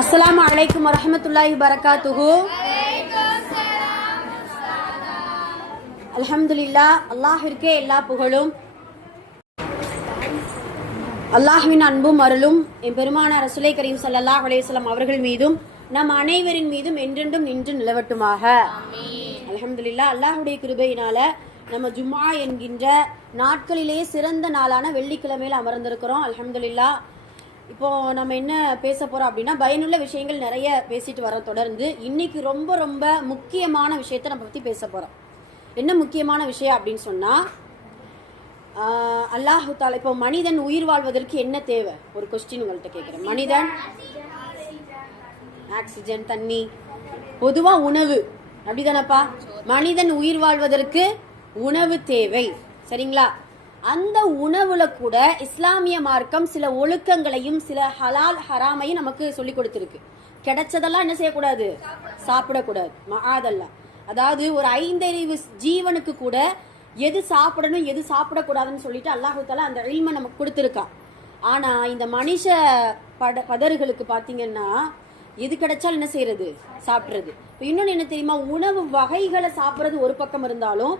அஸ்ஸலாமு அலைக்கும் வரமத்துல்லாஹி வரகாத்துஹு அலமதுல்லா அல்லாஹிற்கே எல்லா புகழும். அல்லாஹுவின் அன்பும் அருளும் என் பெருமான ரசுலை கரீம் சல்லாஹ் அலைஹி அவர்கள் மீதும் நம் அனைவரின் மீதும் என்றென்றும் நின்று நிலவட்டுமாக. அலமதுல்லா அல்லாஹுடைய கிருபையினால நம்ம ஜும்மா என்கின்ற நாட்களிலே சிறந்த நாளான வெள்ளிக்கிழமையில் அமர்ந்திருக்கிறோம். அலமதுல்லா இப்போ நம்ம என்ன பேச போறோம் அப்படின்னா பயனுள்ள விஷயங்கள் நிறைய பேசிட்டு வர தொடர்ந்து. இன்னைக்கு ரொம்ப ரொம்ப முக்கியமான விஷயத்தை நம்ம பத்தி பேச போறோம். என்ன முக்கியமான விஷயம் அப்படின்னு சொன்னா அல்லாஹு தாலா இப்போ மனிதன் உயிர் வாழ்வதற்கு என்ன தேவை? ஒரு கொஸ்டின் உங்கள்கிட்ட கேட்குறேன் மனிதன் ஆக்சிஜன் தண்ணி பொதுவா உணவு. அப்படிதானப்பா? மனிதன் உயிர் வாழ்வதற்கு உணவு தேவை. சரிங்களா? அந்த உணவுல கூட இஸ்லாமிய மார்க்கம் சில ஒழுக்கங்களையும் சில ஹலால் ஹராமையும் நமக்கு சொல்லி கொடுத்துருக்கு. கிடைச்சதெல்லாம் என்ன செய்யக்கூடாது? சாப்பிடக்கூடாது. மகாதல்லா அதாவது ஒரு ஐந்தறிவு ஜீவனுக்கு கூட எது சாப்பிடணும் எது சாப்பிடக்கூடாதுன்னு சொல்லிட்டு அல்லாஹு தாலா அந்த இல்மை நமக்கு கொடுத்துருக்கான் ஆனா இந்த மனுஷ பட பதறுகளுக்கு பாத்தீங்கன்னா எது கிடைச்சாலும் என்ன செய்யறது? சாப்பிட்றது. இப்போ இன்னொன்று என்ன தெரியுமா? உணவு வகைகளை சாப்பிட்றது ஒரு பக்கம் இருந்தாலும்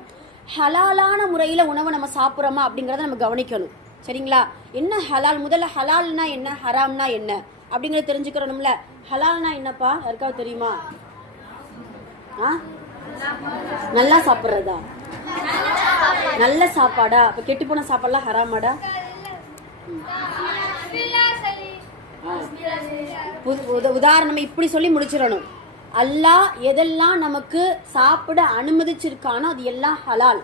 ஹலாலான முறையில் உணவை நம்ம சாப்பிட்றோமா அப்படிங்கிறத நம்ம கவனிக்கணும். சரிங்களா? என்ன ஹலால்? முதல்ல ஹலால்னா என்ன? ஹராம்னா என்ன? அப்படிங்கறத தெரிஞ்சுக்கிறோம்ல ஹலால்னா என்னப்பா? யாருக்காவது தெரியுமா? ஆ? நல்லா சாப்பிட்றதா? நல்ல சாப்பாடா? அப்ப கெட்டு போன சாப்பாடுலாம் ஹராமாடா? உதாரணம் இப்படி சொல்லி முடிச்சிடணும். அல்லாஹ் எதெல்லாம் நமக்கு சாப்பிட அனுமதிச்சிருக்கானோ அது எல்லாம் ஹலால்.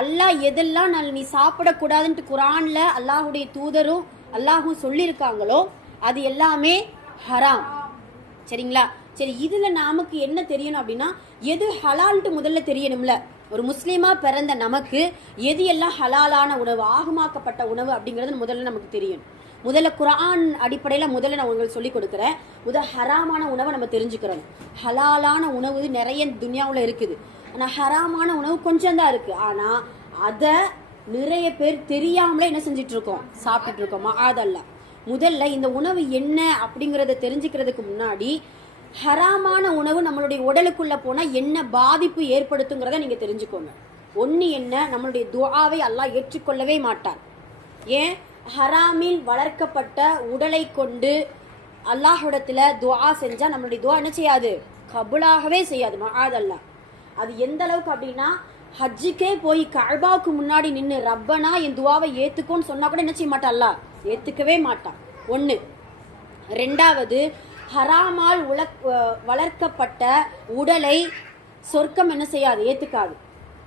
அல்லாஹ் எதெல்லாம் நான் நீ சாப்பிடக்கூடாதுன்ட்டு குரானில் அல்லாஹுடைய தூதரும் அல்லாஹும் சொல்லியிருக்காங்களோ அது எல்லாமே ஹராம். சரிங்களா? சரி இதில் நமக்கு என்ன தெரியணும் அப்படின்னா எது ஹலால்ட்டு முதல்ல தெரியணும்ல. ஒரு முஸ்லீமா பிறந்த நமக்கு எது எல்லாம் ஹலாலான உணவு ஆகமாக்கப்பட்ட உணவு அப்படிங்கிறது முதல்ல நமக்கு தெரியும். முதல்ல குரான் அடிப்படையில் முதல்ல நான் உங்களுக்கு சொல்லிக் கொடுக்குறேன். முதல் ஹராமான உணவை நம்ம தெரிஞ்சுக்கிறோம். ஹலாலான உணவு நிறைய துனியாவில் இருக்குது. ஆனால் ஹராமான உணவு கொஞ்சம் தான் இருக்கு. ஆனால் அதை நிறைய பேர் தெரியாமலே என்ன செஞ்சுட்டு இருக்கோம் சாப்பிட்டுட்டு இருக்கோமா அதெல்லாம் முதல்ல இந்த உணவு என்ன அப்படிங்கிறத தெரிஞ்சுக்கிறதுக்கு முன்னாடி ஹராமான உணவு நம்மளுடைய உடலுக்குள்ள போனா என்ன பாதிப்பு ஏற்படுத்துங்கிறத நீங்க தெரிஞ்சுக்கோங்க. ஒன்று என்ன? நம்மளுடைய துவாவை அல்லாஹ் ஏற்றுக்கொள்ளவே மாட்டார் ஏன்? ஹராமில் வளர்க்கப்பட்ட உடலை கொண்டு அல்லாஹ்விடத்துல துவா செஞ்சா நம்மளுடைய துவா என்ன செய்யாது? கபுலாகவே செய்யாது மகாதல்லா அது எந்த அளவுக்கு அப்படின்னா ஹஜ்ஜுக்கே போய் கழ்பாவுக்கு முன்னாடி நின்று ரப்பனா என் துவாவை ஏத்துக்கோன்னு சொன்னா கூட என்ன செய்ய மாட்டான்ல ஏத்துக்கவே மாட்டான். ஒன்று ரெண்டாவது ஹராமால் உலக் வளர்க்கப்பட்ட உடலை சொர்க்கம் என்ன செய்யாது? ஏற்றுக்காது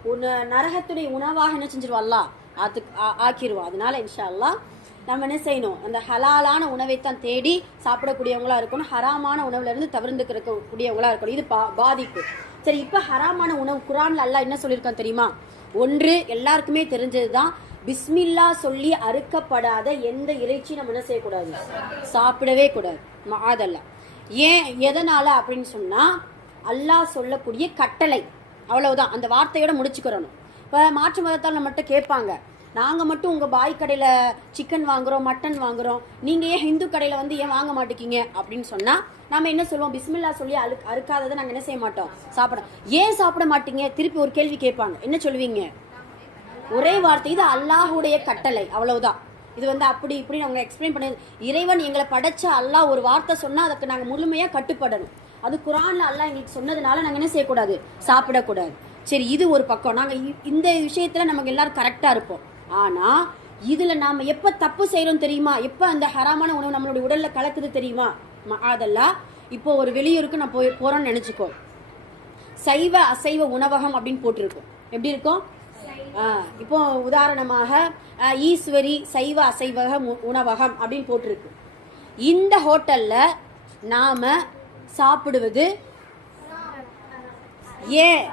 உன நரகத்துடைய உணவாக என்ன செஞ்சிருவாள்லா அதுக்கு ஆ- அதனால இன்ஷா அல்லா நம்ம என்ன செய்யணும்? அந்த ஹலாலான உணவைத்தான் தேடி சாப்பிடக்கூடியவங்களா இருக்கணும். ஹராமான உணவுலேருந்து தவிர்ந்துக்கிற கூடியவங்களா இருக்கணும். இது பா- பாதிப்பு. சரி இப்போ ஹராமான உணவு குரான்ல அல்லாஹ் என்ன சொல்லியிருக்கான் தெரியுமா? ஒன்று எல்லாருக்குமே தெரிஞ்சது தான் பிஸ்மில்லா சொல்லி அறுக்கப்படாத எந்த இறைச்சி நம்ம என்ன செய்யக்கூடாது? சாப்பிடவே கூடாது. மாதல்ல. ஏன் எதனால் அப்படின்னு சொன்னால் அல்லாஹ் சொல்லக்கூடிய கட்டளை. அவ்வளவுதான். அந்த வார்த்தையோட முடிச்சுக்கிறணும். இப்போ மாற்று மதத்தால் நம்மகிட்ட கேட்பாங்க. நாங்கள் மட்டும் உங்கள் பாய் கடையில் சிக்கன் வாங்குகிறோம் மட்டன் வாங்குறோம். நீங்கள் ஏன் ஹிந்து கடையில் வந்து ஏன் வாங்க மாட்டேங்கிங்க அப்படின்னு சொன்னால் நம்ம என்ன சொல்லுவோம்? பிஸ்மில்லா சொல்லி அழு அறுக்காததை நாங்கள் என்ன செய்ய மாட்டோம்? சாப்பிட ஏன் சாப்பிட மாட்டீங்க? திருப்பி ஒரு கேள்வி கேட்பாங்க. என்ன சொல்லுவீங்க? ஒரே வார்த்தை இது அல்லாஹுடைய கட்டளை. அவ்வளவுதான். இது வந்து அப்படி இப்படி நாங்கள் எக்ஸ்பிளைன் பண்ணது இறைவன் எங்களை படைச்ச அல்லா ஒரு வார்த்தை சொன்னால் அதுக்கு நாங்கள் முழுமையாக கட்டுப்படணும். அது குரான்ல அல்லா எங்களுக்கு சொன்னதுனால நாங்கள் என்ன செய்யக்கூடாது? சாப்பிடக்கூடாது. சரி இது ஒரு பக்கம். நாங்கள் இ- இந்த விஷயத்தில் நமக்கு எல்லாரும் கரெக்டாக இருப்போம். ஆனால் இதில் நாம் எப்போ தப்பு செய்கிறோம் தெரியுமா? எப்போ அந்த ஹராமான உணவு நம்மளுடைய உடலில் கலக்குது தெரியுமா? ம- அதெல்லாம் இப்போ ஒரு வெளியூருக்கு நான் போய் போகிறோன்னு நினச்சிக்கோ. சைவ அசைவ உணவகம் அப்படின்னு போட்டிருக்கோம். எப்படி இருக்கும்? இப்போ உதாரணமாக ஈஸ்வரி சைவ அசைவக மு- உணவகம் அப்படின்னு போட்டிருக்கு. இந்த ஹோட்டல்ல நாம சாப்பிடுவது ஏன்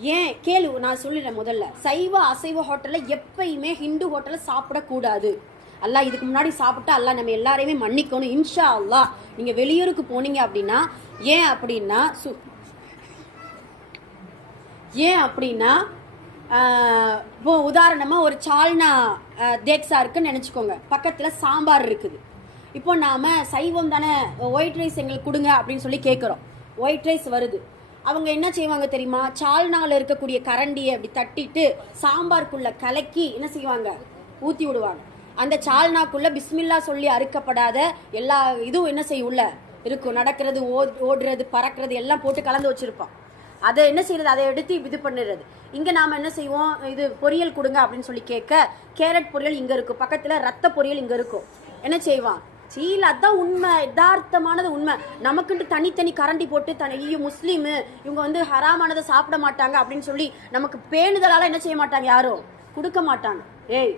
ஏன் கேளு நான் சொல்லிடுறேன் முதல்ல. சைவ அசைவ ஹோட்டல்ல எப்பயுமே ஹிந்து ஹோட்டல்ல சாப்பிடக்கூடாது. அல்லா இதுக்கு முன்னாடி சாப்பிட்டா அல்லா நம்ம எல்லாரையுமே மன்னிக்கணும் இன்ஷா அல்லா நீங்க வெளியூருக்கு போனீங்க அப்படின்னா ஏன் அப்படின்னா சு ஏன் அப்படின்னா இப்போ உதாரணமாக ஒரு சால்னா தேக்ஸா இருக்குன்னு நினச்சிக்கோங்க. பக்கத்தில் சாம்பார் இருக்குது. இப்போ நாம் சைவம் தானே ஒயிட் ரைஸ் எங்களுக்கு கொடுங்க அப்படின்னு சொல்லி கேட்குறோம் ஒயிட் ரைஸ் வருது. அவங்க என்ன செய்வாங்க தெரியுமா? சால்னாவில் இருக்கக்கூடிய கரண்டியை அப்படி தட்டிட்டு சாம்பார்க்குள்ளே கலக்கி என்ன செய்வாங்க? ஊற்றி விடுவாங்க. அந்த சால்னாக்குள்ளே பிஸ்மில்லா சொல்லி அறுக்கப்படாத எல்லா இதுவும் என்ன செய்யும் உள்ள? இருக்கும். நடக்கிறது ஓ- ஓடுறது பறக்கிறது எல்லாம் போட்டு கலந்து வச்சுருப்பான் அதை என்ன செய்யறது? அதை எடுத்து இது பண்ணிடுறது. இங்கே நாம் என்ன செய்வோம்? இது பொரியல் கொடுங்க அப்படின்னு சொல்லி கேட்க கேரட் பொரியல் இங்கே இருக்கும் பக்கத்தில் ரத்த பொரியல் இங்கே இருக்கும். என்ன செய்வான்? சீல் அதுதான் உண்மை. யதார்த்தமானது உண்மை. நமக்குன்ட்டு தனித்தனி கரண்டி போட்டு தனி ஐயோ முஸ்லீமு. இவங்க வந்து ஹராமானதை சாப்பிட மாட்டாங்க அப்படின்னு சொல்லி நமக்கு பேணுதலால் என்ன செய்ய மாட்டாங்க? யாரும். கொடுக்க மாட்டாங்க. ஏய்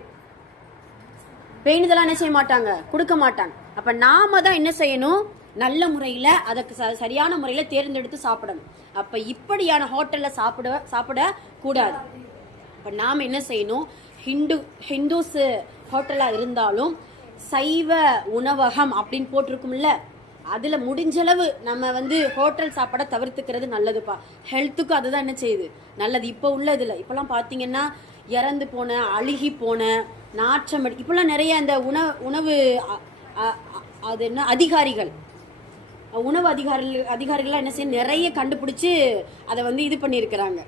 பேணுதலாக என்ன செய்ய மாட்டாங்க? கொடுக்க மாட்டாங்க. அப்போ நாம தான் என்ன செய்யணும்? நல்ல முறையில் அதற்கு ச- சரியான முறையில் தேர்ந்தெடுத்து சாப்பிடணும். அப்போ இப்படியான ஹோட்டலில் சாப்பிட சாப்பிட கூடாது. இப்போ நாம் என்ன செய்யணும்? ஹிந்து ஹிந்துஸு ஹோட்டலாக இருந்தாலும் சைவ உணவகம் அப்படின்னு போட்டிருக்கும்ல அதில் முடிஞ்சளவு நம்ம வந்து ஹோட்டல் சாப்பாடை தவிர்த்துக்கிறது நல்லதுப்பா. ஹெல்த்துக்கும் அதுதான் என்ன செய்யுது? நல்லது. இப்போ உள்ள இதில் இப்போல்லாம் பார்த்தீங்கன்னா இறந்து போன அழுகி போன நாற்றம் அடி நிறைய அந்த உணவு உணவு அது என்ன? அதிகாரிகள். உணவு அதிகாரிகள் அதிகாரிகள்லாம் என்ன செய்ய நிறைய கண்டுபிடிச்சு அதை வந்து இது பண்ணியிருக்கிறாங்க.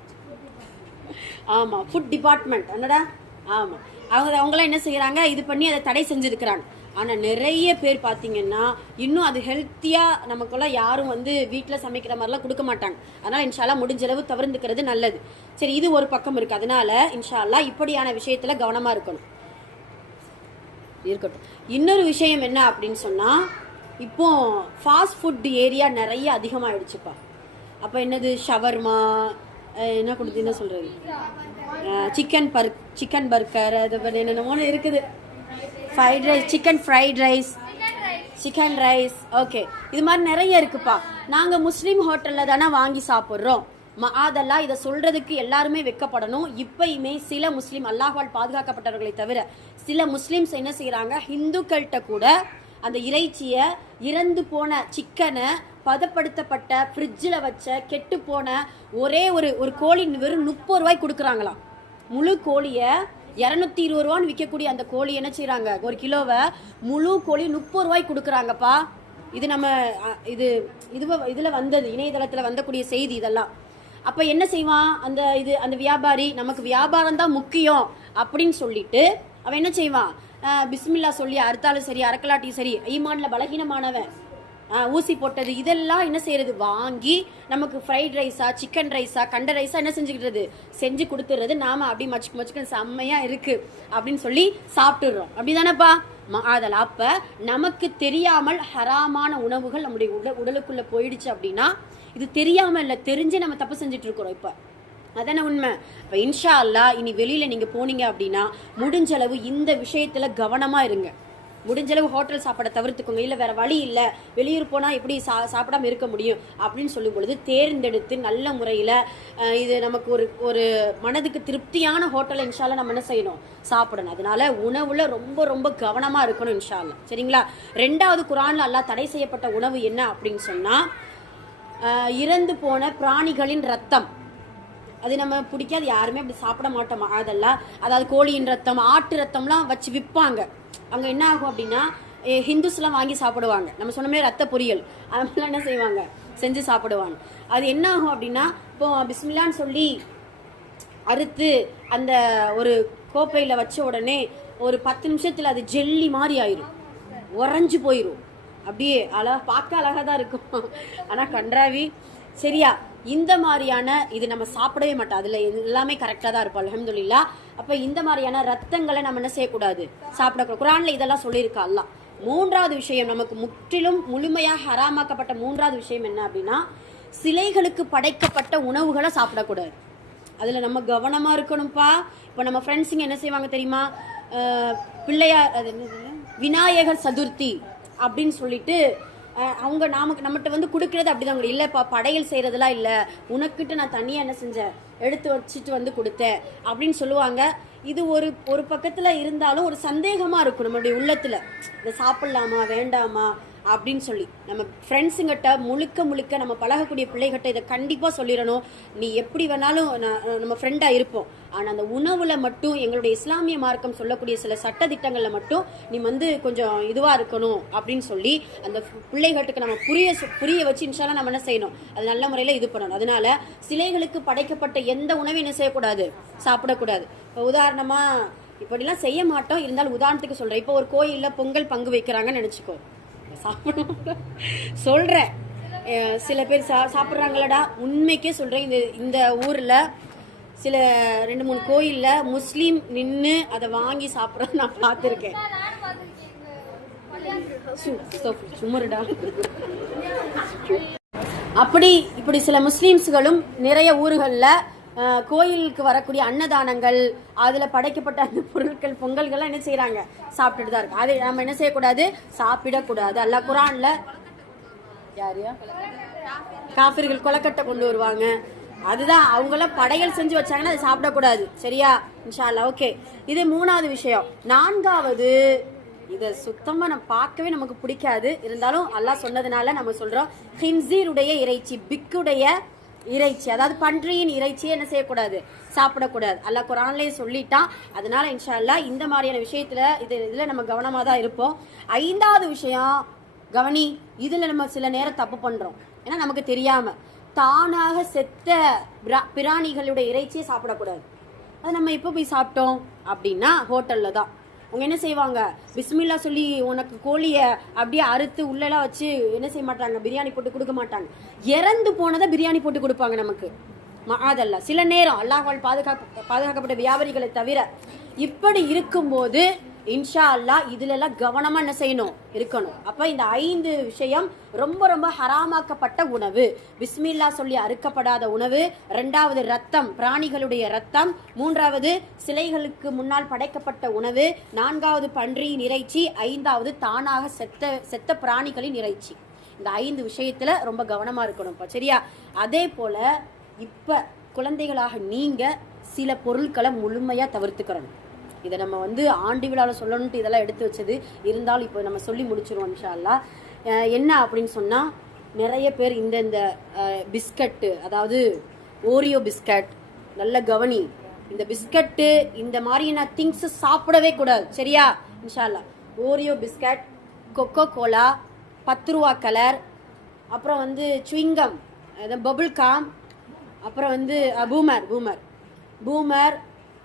ஆமா ஃபுட் டிபார்ட்மெண்ட் என்னடா? ஆமா. அவங்க அவங்களாம் என்ன செய்யறாங்க? இது பண்ணி அதை தடை செஞ்சிருக்கிறாங்க. ஆனா நிறைய பேர் பாத்தீங்கன்னா இன்னும் அது ஹெல்த்தியா நமக்கெல்லாம் யாரும் வந்து வீட்டில் சமைக்கிற மாதிரிலாம் கொடுக்க மாட்டாங்க. அதனால இன்ஷால்லா முடிஞ்ச அளவு தவிர்த்துக்கிறது நல்லது. சரி இது ஒரு பக்கம் இருக்கு. அதனால இன்ஷால்லா இப்படியான விஷயத்துல கவனமா இருக்கணும். இருக்கட்டும். இன்னொரு விஷயம் என்ன அப்படின்னு சொன்னா இப்போ ஃபாஸ்ட் ஃபுட் ஏரியா நிறைய அதிகமாகிடுச்சுப்பா அப்போ என்னது? ஷவர்மா என்ன கொடுத்து என்ன சொல்கிறது சிக்கன் பர் சிக்கன் பர்கர் அது மாதிரி என்னென்னமோ இருக்குது. Fried rice chicken fried rice chicken rice okay இது மாதிரி நிறைய இருக்குப்பா. நாங்கள் முஸ்லீம் ஹோட்டலில் தானே வாங்கி சாப்பிட்றோம். அதெல்லாம் இதை சொல்கிறதுக்கு எல்லாருமே வெக்கப்படணும். இப்பயுமே சில முஸ்லீம் அல்லாஹால் பாதுகாக்கப்பட்டவர்களை தவிர சில முஸ்லீம்ஸ் என்ன செய்கிறாங்க ஹிந்துக்கள்கிட்ட கூட அந்த இறைச்சியை இறந்து போன சிக்கனை பதப்படுத்தப்பட்ட ஃப்ரிட்ஜில் வச்ச கெட்டு போன ஒரே ஒரு ஒரு கோழி வெறும் முப்பது ரூபாய் கொடுக்குறாங்களாம். முழு கோழியை இரநூத்தி இருபது ரூபான்னு விற்கக்கூடிய அந்த கோழி என்ன செய்கிறாங்க ஒரு கிலோவை முழு கோழி முப்பது ரூபாய் கொடுக்குறாங்கப்பா. இது நம்ம இது இது இதில் வந்தது இணையதளத்தில் வந்தக்கூடிய செய்தி இதெல்லாம். அப்போ என்ன செய்வான்? அந்த இது அந்த வியாபாரி நமக்கு வியாபாரம் தான் முக்கியம் அப்படின்னு சொல்லிட்டு அவன் என்ன செய்வான்? பிஸ்மில்லா சொல்லி அறுத்தாலும் சரி அறக்கலாட்டியும் சரி ஈமான்ல பலகீனமானவன். ஊசி போட்டது இதெல்லாம் என்ன செய்யறது? வாங்கி நமக்கு ஃப்ரைட் ரைஸா சிக்கன் ரைஸா கண்ட ரைஸா என்ன செஞ்சுக்கிட்டது? செஞ்சு கொடுத்துறது நாம அப்படி மச்சுக்கு மச்சுக்கு செம்மையா இருக்கு அப்படின்னு சொல்லி சாப்பிட்டுடுறோம். அப்படிதானப்பா? அதில் அப்போ நமக்கு தெரியாமல் ஹராமான உணவுகள் நம்முடைய உடல் உடலுக்குள்ளே போயிடுச்சு அப்படின்னா இது தெரியாமல் இல்லை தெரிஞ்சே நம்ம தப்பு செஞ்சுட்டு இருக்கிறோம் இப்போ. அதான உண்மை. இப்போ இன்ஷா அல்லாஹ் இனி வெளியில் நீங்கள் போனீங்க அப்படின்னா முடிஞ்ச அளவு இந்த விஷயத்தில் கவனமாக இருங்க. முடிஞ்சளவு ஹோட்டல் சாப்பாடை தவிர்த்துக்கோங்க. இல்லை வேறு வழி இல்லை. வெளியூர் போனால் எப்படி சா சாப்பிடாம இருக்க முடியும் அப்படின்னு சொல்லும் பொழுது தேர்ந்தெடுத்து நல்ல முறையில் இது நமக்கு ஒரு ஒரு மனதுக்கு திருப்தியான ஹோட்டலை இன்ஷால்ல நம்ம என்ன செய்யணும்? சாப்பிடணும். அதனால உணவில் ரொம்ப ரொம்ப கவனமாக இருக்கணும் இன்ஷால்ல சரிங்களா? ரெண்டாவது குரானில் அல்லாஹ் தடை செய்யப்பட்ட உணவு என்ன அப்படின்னு சொன்னால் இறந்து போன பிராணிகளின் ரத்தம். அது நம்ம பிடிக்காது யாருமே அப்படி சாப்பிட மாட்டோம் அதெல்லாம் அதாவது கோழியின் ரத்தம் ஆட்டு ரத்தம்லாம் வச்சு விற்பாங்க. அங்கே என்ன ஆகும் அப்படின்னா ஹிந்துஸ்லாம் வாங்கி சாப்பிடுவாங்க. நம்ம சொன்னமே ரத்த பொரியல். அதெல்லாம் என்ன செய்வாங்க? செஞ்சு சாப்பிடுவாங்க. அது என்ன ஆகும் அப்படின்னா இப்போ பிஸ்மில்லான்னு சொல்லி அறுத்து அந்த ஒரு கோப்பையில் வச்ச உடனே ஒரு பத்து நிமிஷத்தில் அது ஜெல்லி மாதிரி ஆயிரும். உறைஞ்சு போயிடும் அப்படியே அழகா பார்க்க அழகாக தான் இருக்கும். ஆனால் கன்றாவி சரியா இந்த மாதிரியான இது நம்ம சாப்பிடவே மாட்டோம். அதில் எல்லாமே கரெக்டாக தான் இருக்கும் அலமதுல்லா அப்போ இந்த மாதிரியான ரத்தங்களை நம்ம என்ன செய்யக்கூடாது? சாப்பிடக்கூடாது. குரானில் இதெல்லாம் சொல்லியிருக்கா மூன்றாவது விஷயம் நமக்கு முற்றிலும் முழுமையாக ஹராமாக்கப்பட்ட மூன்றாவது விஷயம் என்ன அப்படின்னா சிலைகளுக்கு படைக்கப்பட்ட உணவுகளை சாப்பிடக்கூடாது. அதில் நம்ம கவனமாக இருக்கணும்ப்பா இப்போ நம்ம ஃப்ரெண்ட்ஸுங்க என்ன செய்வாங்க தெரியுமா? பிள்ளையார் அது விநாயகர் சதுர்த்தி அப்படின்னு சொல்லிட்டு அவங்க நமக்கு நம்மகிட்ட வந்து கொடுக்கறது அப்படிதான் இல்லைப்பா படையல் செய்கிறதெல்லாம் இல்லை. உனக்கிட்ட நான் தனியாக என்ன செஞ்சேன் எடுத்து வச்சுட்டு வந்து கொடுத்தேன் அப்படின்னு சொல்லுவாங்க. இது ஒரு ஒரு பக்கத்தில் இருந்தாலும் ஒரு சந்தேகமாக இருக்கும் நம்மளுடைய உள்ளத்தில். இதை சாப்பிட்லாமா வேண்டாமா? அப்படின்னு சொல்லி. நம்ம ஃப்ரெண்ட்ஸுங்கிட்ட முழுக்க முழுக்க நம்ம பழகக்கூடிய பிள்ளைகிட்ட இதை கண்டிப்பாக சொல்லிடணும். நீ எப்படி வேணாலும் நான் நம்ம ஃப்ரெண்டாக இருப்போம். ஆனால் அந்த உணவில் மட்டும் எங்களுடைய இஸ்லாமிய மார்க்கம் சொல்லக்கூடிய சில சட்ட திட்டங்களில் மட்டும் நீ வந்து கொஞ்சம் இதுவாக இருக்கணும் அப்படின்னு சொல்லி அந்த பிள்ளைகளுக்கு நம்ம புரிய புரிய வச்சு இன்ஷாலாம் நம்ம என்ன செய்யணும்? அது நல்ல முறையில் இது பண்ணணும். அதனால சிலைகளுக்கு படைக்கப்பட்ட எந்த உணவையும் என்ன செய்யக்கூடாது? சாப்பிடக்கூடாது. இப்போ உதாரணமாக இப்படிலாம் செய்ய மாட்டோம். இருந்தாலும் உதாரணத்துக்கு சொல்கிறேன் இப்போ ஒரு கோயிலில் பொங்கல் பங்கு வைக்கிறாங்கன்னு நினச்சிக்கோ. சாப்பிடணும் சொல்கிறேன் சில பேர் சா சாப்பிட்றாங்களடா. உண்மைக்கே சொல்கிறேன் இந்த இந்த ஊரில் சில ரெண்டு மூணு கோயிலில் முஸ்லீம் நின்று அதை வாங்கி சாப்பிட்றத நான் பார்த்துருக்கேன். சும்முருடா. அப்படி இப்படி சில முஸ்லீம்ஸ்களும் நிறைய ஊர்களில் கோயிலுக்கு வரக்கூடிய அன்னதானங்கள் அதில் படைக்கப்பட்ட அந்த பொருட்கள் பொங்கல்கள்லாம் என்ன செய்கிறாங்க சாப்பிட்டுட்டு தான் இருக்கு அதை நம்ம என்ன செய்யக்கூடாது? சாப்பிடக்கூடாது. அல்லாஹ் குரானில் யாரையா காஃபிர்கள் கொலக்கட்டை கொண்டு வருவாங்க. அதுதான் அவங்களாம் படையல் செஞ்சு வச்சாங்கன்னா அதை சாப்பிடக்கூடாது. சரியா? இன்ஷா அல்லாஹ் ஓகே. இது மூணாவது விஷயம். நான்காவது இதை சுத்தமாக நம்ம பார்க்கவே நமக்கு பிடிக்காது. இருந்தாலும் அல்லாஹ் சொன்னதுனால நம்ம சொல்கிறோம் ஹிம்சீருடைய இறைச்சி பிக்குடைய இறைச்சி அதாவது பன்றியின் இறைச்சியை என்ன செய்யக்கூடாது? சாப்பிடக்கூடாது. அல்ல குரான்லேயே சொல்லிட்டான் அதனால இன்ஷா இந்த மாதிரியான விஷயத்துல இது இதில் நம்ம கவனமாக தான் இருப்போம். ஐந்தாவது விஷயம் கவனி இதில் நம்ம சில நேரம் தப்பு பண்ணுறோம் ஏன்னா நமக்கு தெரியாமல் தானாக செத்த பிரா- பிராணிகளுடைய இறைச்சியை சாப்பிடக்கூடாது. அது நம்ம எப்போ போய் சாப்பிட்டோம்? அப்படின்னா ஹோட்டலில் தான். அவங்க என்ன செய்வாங்க? பிஸ்மில்லா சொல்லி உனக்கு கோழியை அப்படியே அறுத்து உள்ளெல்லாம் வச்சு என்ன செய்ய மாட்டாங்க? பிரியாணி போட்டு கொடுக்க மாட்டாங்க. இறந்து போனதை பிரியாணி போட்டு கொடுப்பாங்க நமக்கு. ம- அதல்ல சில நேரம் அல்லாஹால் பாதுகாப்பு பாதுகாக்கப்பட்ட வியாபாரிகளை தவிர இப்படி இருக்கும்போது இன்ஷா அல்லாஹ் இதுலலாம் கவனமாக என்ன செய்யணும்? இருக்கணும். அப்போ இந்த ஐந்து விஷயம் ரொம்ப ரொம்ப ஹராமாக்கப்பட்ட உணவு. பிஸ்மில்லா சொல்லி அறுக்கப்படாத உணவு. ரெண்டாவது ரத்தம் பிராணிகளுடைய ரத்தம். மூன்றாவது சிலைகளுக்கு முன்னால் படைக்கப்பட்ட உணவு. நான்காவது பன்றியின் இறைச்சி ஐந்தாவது தானாக செத்த செத்த பிராணிகளின் இறைச்சி இந்த ஐந்து விஷயத்தில் ரொம்ப கவனமாக இருக்கணும் இப்போ. சரியா? அதே போல் இப்போ குழந்தைகளாக நீங்கள் சில பொருட்களை முழுமையாக தவிர்த்துக்கிறணும் இதை நம்ம வந்து ஆண்டு விழாவில் சொல்லணுன்ட்டு இதெல்லாம் எடுத்து வச்சது. இருந்தாலும் இப்போ நம்ம சொல்லி முடிச்சிருவோம் இன்ஷால்லா என்ன அப்படின்னு சொன்னால் நிறைய பேர் இந்த இந்த பிஸ்கட்டு அதாவது ஓரியோ பிஸ்கட் நல்ல கவனி. இந்த பிஸ்கட்டு இந்த மாதிரியான திங்ஸ் சாப்பிடவே கூடாது சரியா? இன்ஷால்லா ஓரியோ பிஸ்கட் கொக்கோ கோலா பத்து ரூபா கலர் அப்புறம் வந்து சுவிங்கம் பபுள் காம் அப்புறம் வந்து பூமர் பூமர். பூமர்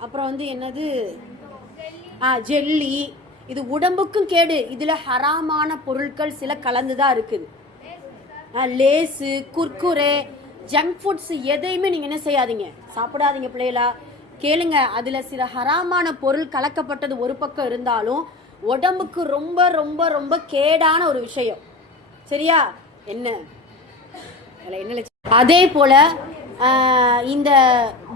அப்புறம் வந்து என்னது? ஜெல்லி. இது உடம்புக்கும் கேடு. இதுல ஹராமான பொருட்கள் சில கலந்து தான் இருக்குது லேஸு குர்குரே ஜங்க் ஃபுட்ஸ் எதையுமே நீங்க என்ன செய்யாதீங்க. சாப்பிடாதீங்க பிள்ளைகளா. கேளுங்க அதுல சில ஹராமான பொருள் கலக்கப்பட்டது ஒரு பக்கம் இருந்தாலும் உடம்புக்கு ரொம்ப ரொம்ப ரொம்ப கேடான ஒரு விஷயம். சரியா? என்ன? என்ன அதே போல இந்த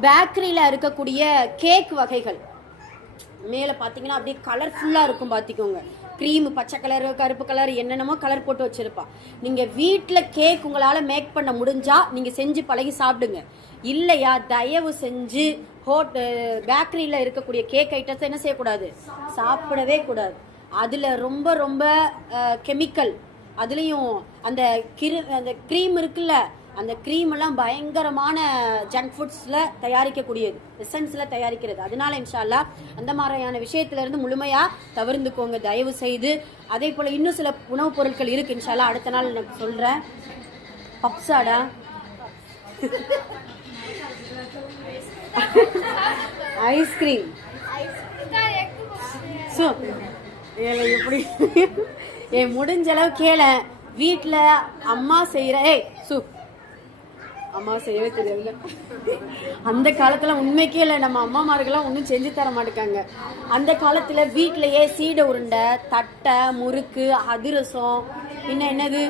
பேக்கரியில் இருக்கக்கூடிய கேக் வகைகள். மேலே பார்த்தீங்கன்னா அப்படியே கலர்ஃபுல்லாக இருக்கும் பார்த்திக்கோங்க க்ரீம் பச்சை கலரு கருப்பு கலர் என்னென்னமோ கலர் போட்டு வச்சுருப்பாள் நீங்கள் வீட்டில் கேக் உங்களால் மேக் பண்ண முடிஞ்சா நீங்கள் செஞ்சு பழகி சாப்பிடுங்க. இல்லையா தயவு செஞ்சு ஹோட் பேக்கரியில் இருக்கக்கூடிய கேக் ஐட்டத்தை என்ன செய்யக்கூடாது? சாப்பிடவே கூடாது. அதில் ரொம்ப ரொம்ப கெமிக்கல் அதுலேயும் அந்த கிரு அந்த க்ரீம் இருக்குல்ல அந்த க்ரீம் எல்லாம் பயங்கரமான ஜங்க் ஃபுட்ஸில் தயாரிக்கக்கூடியது. எசன்ஸில் தயாரிக்கிறது. அதனால இன்ஷால்லா அந்த மாதிரியான விஷயத்துலேருந்து முழுமையாக தவிர்த்துக்கோங்க தயவு செய்து அதே போல் இன்னும் சில உணவுப் பொருட்கள் இருக்கு இன்ஷால்லா அடுத்த நாள் நான் சொல்கிறேன் பப்ஸாடா ஐஸ்கிரீம் ஸோ ஏல எப்படி ஏ முடிஞ்ச அளவு கேள. வீட்டில் அம்மா செய்கிற ஏய் சூப் அம்மா செய்யவே தெரியல. அந்த காலத்தில் உண்மைக்கே இல்லை நம்ம அம்மாமாருக்கெல்லாம் ஒன்றும் செஞ்சு தர மாட்டேங்காங்க. அந்த காலத்தில் வீட்டிலையே சீடை உருண்டை தட்டை முறுக்கு அதிரசம் இன்னும் என்னது?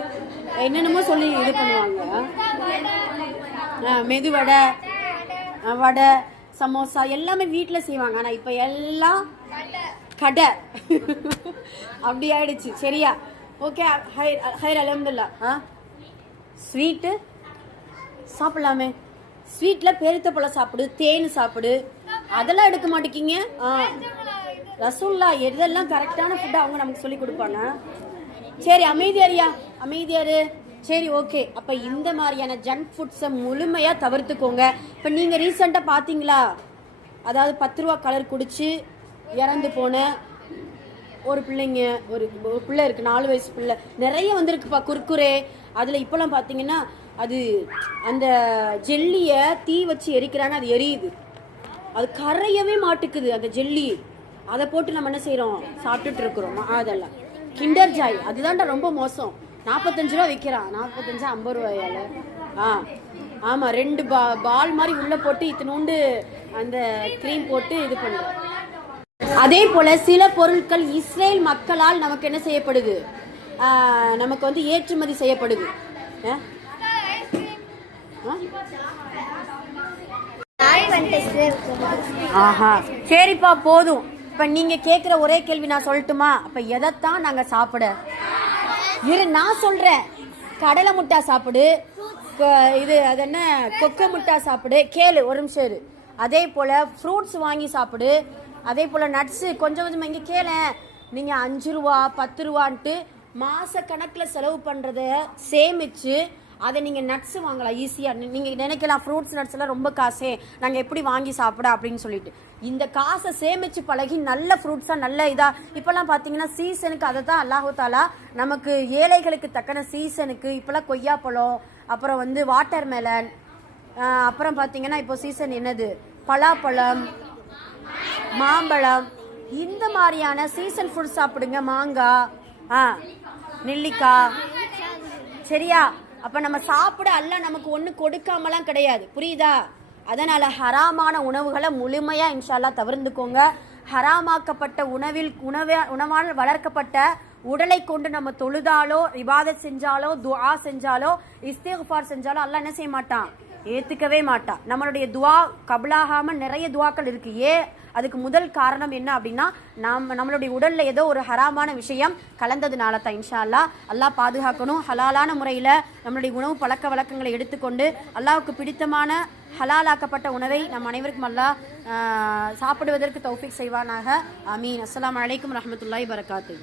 என்னென்னமோ சொல்லி இது பண்ணுவாங்க. மெதுவடை வடை சமோசா எல்லாமே வீட்டில் செய்வாங்க. ஆனால் இப்போ எல்லாம் கடை. அப்படி ஆயிடுச்சு. சரியா? ஓகே ஹைர் ஹைர் அலமதுல்லா. ஆ? ஸ்வீட்டு? சாப்பிடலாமே. ஸ்வீட்டில் பெருத்த பழம் சாப்பிடு தேன் சாப்பிடு. அதெல்லாம் எடுக்க மாட்டேங்கிங்க ஆ. ரசூல்லா எதெல்லாம் கரெக்டான ஃபுட்டை அவங்க நமக்கு சொல்லி கொடுப்பாங்க? சரி அமைதியாரியா? அமைதியாரு. சரி ஓகே அப்போ இந்த மாதிரியான ஜங்க் ஃபுட்ஸை முழுமையாக தவிர்த்துக்கோங்க. இப்போ நீங்கள் ரீசெண்டாக பார்த்தீங்களா அதாவது பத்து ரூபா கலர் குடிச்சு இறந்து போன ஒரு பிள்ளைங்க ஒரு பிள்ளை இருக்குது நாலு வயசு பிள்ளை. நிறைய வந்திருக்குப்பா குர்குரே. அதில் இப்போல்லாம் பார்த்தீங்கன்னா அது அந்த ஜெல்லியை தீ வச்சு எரிக்கிறாங்க அது எரியுது. அது கரையவே மாட்டுக்குது அந்த ஜெல்லி. அதை போட்டு நம்ம என்ன செய்கிறோம் சாப்பிட்டுட்டு இருக்கிறோம் அதெல்லாம். கிண்டர் ஜாய் அதுதான்டா ரொம்ப மோசம். நாற்பத்தஞ்சு ரூபா விற்கிறான் நாற்பத்தஞ்சு ஐம்பது ரூபாயால. ஆ. ஆமாம் ரெண்டு பா பால் மாதிரி உள்ளே போட்டு இத்தினோண்டு அந்த க்ரீம் போட்டு இது பண்ணுறோம் அதே போல் சில பொருட்கள் இஸ்ரேல் மக்களால் நமக்கு என்ன செய்யப்படுது? நமக்கு வந்து ஏற்றுமதி செய்யப்படுது. ஆஹா. சரிப்பா போதும். இப்ப நீங்க கேக்குற ஒரே கேள்வி நான் சொல்லட்டுமா? அப்ப எதைத்தான் நாங்க சாப்பிட? இரு நான் சொல்றேன். கடலை முட்டை சாப்பிடு. இது அது என்ன? கொக்கை முட்டை சாப்பிடு. கேளு ஒரு நிமிஷம் இரு. அதே போல ஃப்ரூட்ஸ் வாங்கி சாப்பிடு. அதே போல நட்ஸு கொஞ்சம் கொஞ்சம் இங்கே கேளேன் நீங்க அஞ்சு ரூபா பத்து ரூபான்ட்டு மாச கணக்குல செலவு பண்றத சேமிச்சு அதை நீங்கள் நட்ஸ் வாங்கலாம் ஈஸியாக நீங்கள் நினைக்கலாம் ஃப்ரூட்ஸ் நட்ஸ்லாம் ரொம்ப காசே. நாங்கள் எப்படி வாங்கி சாப்பிட அப்படின்னு சொல்லிட்டு. இந்த காசை சேமித்து பழகி நல்ல ஃப்ரூட்ஸாக நல்ல இதாக இப்போல்லாம் பார்த்தீங்கன்னா சீசனுக்கு அதை தான் அல்லாஹாலா நமக்கு ஏழைகளுக்கு தக்கன சீசனுக்கு இப்போல்லாம் கொய்யாப்பழம் அப்புறம் வந்து வாட்டர் மெலன் அப்புறம் பார்த்தீங்கன்னா இப்போ சீசன் என்னது? பலாப்பழம் மாம்பழம். இந்த மாதிரியான சீசன் ஃபுட் சாப்பிடுங்க. மாங்காய் ஆ நெல்லிக்காய். சரியா? அப்ப நம்ம சாப்பிட அல்ல நமக்கு ஒன்று கொடுக்காமலாம் கிடையாது. புரியுதா? அதனால ஹராமான உணவுகளை முழுமையா இன்ஷால்லா தவிர்த்துக்கோங்க. ஹராமாக்கப்பட்ட உணவில் உணவே உணவால் வளர்க்கப்பட்ட உடலை கொண்டு நம்ம தொழுதாலோ இபாதத் செஞ்சாலோ துஆ செஞ்சாலோ இஸ்தேகுபார் செஞ்சாலோ அல்ல என்ன செய்ய மாட்டான்? ஏற்றுக்கவே மாட்டா. நம்மளுடைய துவா கபலாகாமல் நிறைய துவாக்கள் இருக்குது ஏன் அதுக்கு முதல் காரணம் என்ன அப்படின்னா நம்ம நம்மளுடைய உடலில் ஏதோ ஒரு ஹராமான விஷயம் கலந்ததுனால தான் இன்ஷா அல்லா அல்லா பாதுகாக்கணும். ஹலாலான முறையில் நம்மளுடைய உணவு பழக்க வழக்கங்களை எடுத்துக்கொண்டு அல்லாவுக்கு பிடித்தமான ஹலாலாக்கப்பட்ட உணவை நம் அனைவருக்கும் அல்லா சாப்பிடுவதற்கு தௌஃபிக் செய்வானாக. அமீன் அஸ்லாம் அலைக்கும் ரஹமத்துல்லாய் பரகாத்து